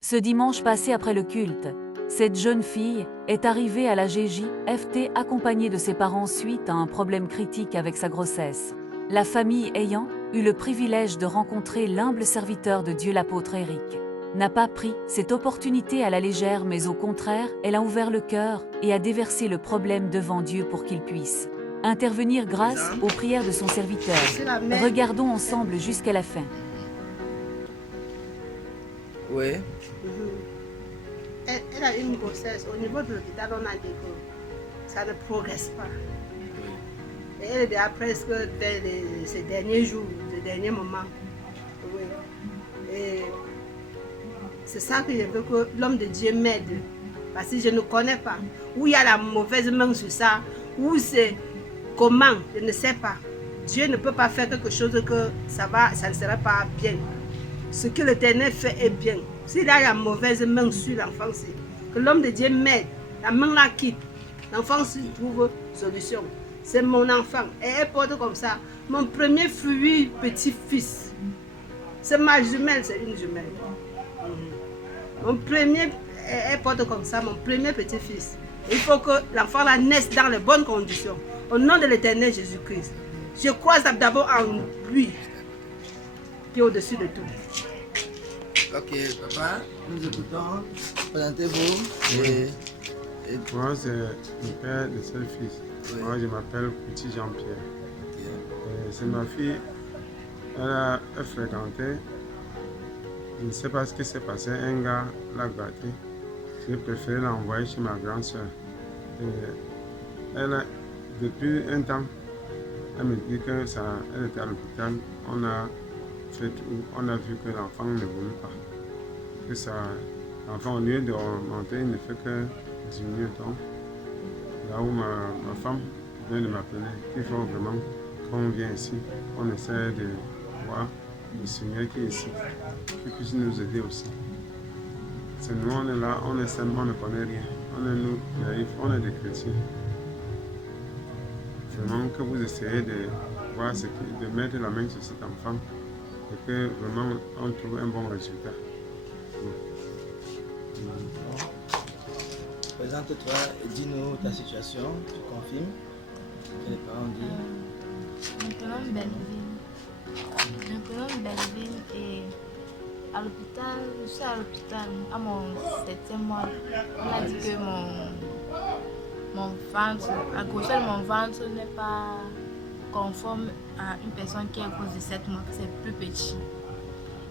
Ce dimanche passé après le culte, cette jeune fille est arrivée à la GJFT accompagnée de ses parents suite à un problème critique avec sa grossesse. La famille ayant eu le privilège de rencontrer l'humble serviteur de Dieu l'apôtre Éric, n'a pas pris cette opportunité à la légère mais au contraire, elle a ouvert le cœur et a déversé le problème devant Dieu pour qu'il puisse intervenir grâce aux prières de son serviteur. Regardons ensemble jusqu'à la fin. Oui. Elle a une grossesse. Au niveau de l'hôpital, on a dit que ça ne progresse pas. Et elle est déjà presque dans ces derniers jours, ces derniers moments. Oui. Et c'est ça que je veux que l'homme de Dieu m'aide. Parce que je ne connais pas. Où il y a la mauvaise main sur ça, où c'est comment, je ne sais pas. Dieu ne peut pas faire quelque chose que ça ne sera pas bien. Ce que l'Éternel fait est bien. S'il y a la mauvaise main sur l'enfant, c'est que l'homme de Dieu m'aide. La main la quitte. L'enfant se trouve solution. C'est mon enfant. Et elle porte comme ça. Mon premier fruit, petit-fils. C'est ma jumelle, c'est une jumelle. Mon premier, elle porte comme ça, mon premier petit-fils. Il faut que l'enfant la naisse dans les bonnes conditions. Au nom de l'Éternel Jésus-Christ. Je crois d'abord en lui, qui est au-dessus de tout. Ok, papa, nous écoutons. Présentez-vous. Moi, c'est le père de ce fils. Oui. Moi, je m'appelle Petit Jean-Pierre. Ok. C'est ma fille. Elle fréquentait. Je ne sais pas ce qui s'est passé. Un gars l'a gâté. J'ai préféré l'envoyer chez ma grande soeur. Depuis un temps, elle me dit qu'elle était à l'hôpital. On a vu que l'enfant ne voulait pas. L'enfant, au lieu de remonter, il ne fait que diminuer. Donc, là où ma femme vient de m'appeler, qu'il faut vraiment qu'on vienne ici, on essaie de voir le Seigneur qui est ici, qu'il puisse nous aider aussi. C'est nous, on est là, on est simple, on ne connaît rien. On est nous naïfs, on est des chrétiens. Vraiment que vous essayez de voir de mettre la main sur cet enfant et que vraiment on trouve un bon résultat. Présente-toi et dis-nous ta situation. Tu confirmes ce que les parents disent. Je me prénomme Belleville et à l'hôpital, je suis à l'hôpital à mon 7e mois. On a dit que mon ventre, la grosseur de mon ventre n'est pas conforme à une personne qui est grosse de 7 mois, que c'est plus petit.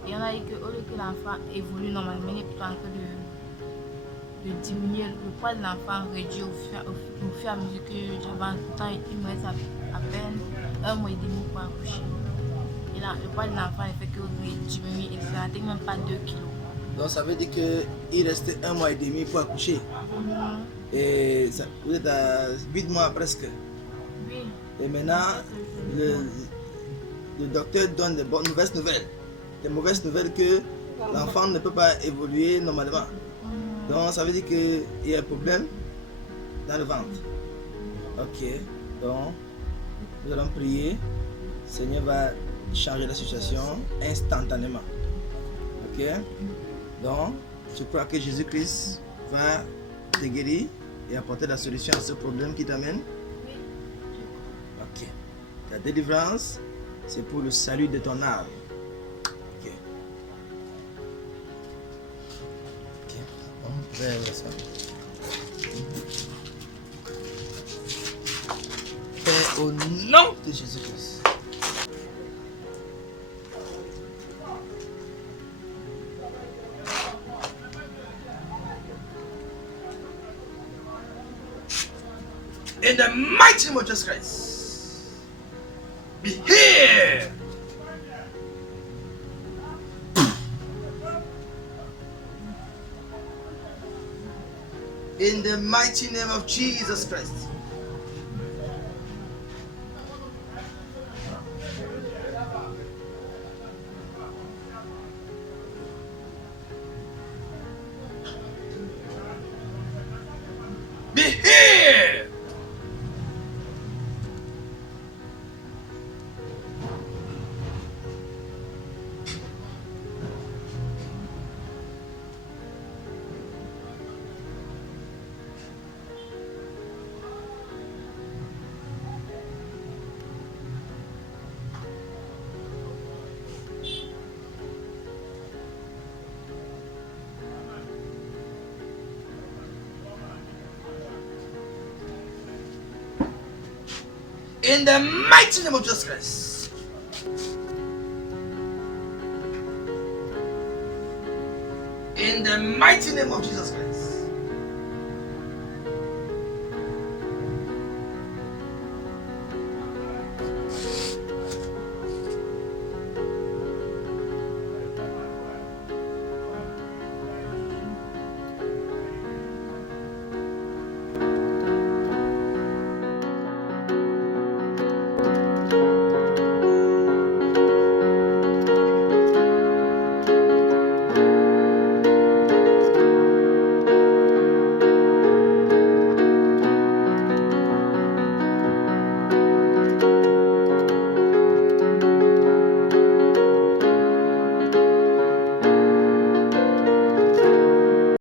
Et on a dit qu'au lieu que l'enfant évolue normalement, il est plutôt en train de diminuer. Le poids de l'enfant réduit au fur et à mesure que j'avance. Pourtant, il me reste à peine 1 mois et demi pour accoucher. Et là, le poids de l'enfant ne fait que diminuer et ça n'atteint même pas 2 kilos. Donc ça veut dire qu'il restait 1 mois et demi pour accoucher. Et ça, vous êtes à 8 mois presque. Oui. Et maintenant, le docteur donne de bonnes mauvaises nouvelles. Les mauvaises nouvelles que l'enfant ne peut pas évoluer normalement. Donc ça veut dire qu'il y a un problème dans le ventre. Ok, donc nous allons prier. Le Seigneur va changer la situation instantanément. Ok, donc je crois que Jésus-Christ va te guérir et apporter la solution à ce problème qui t'amène. Ok, ta délivrance, c'est pour le salut de ton âme. Ok. Ok, bon, vers ça. Père, au nom de Jésus-Christ. In the mighty name of Jesus Christ, be here. In the mighty name of Jesus Christ. Be here. In the mighty name of Jesus Christ. In the mighty name of Jesus Christ.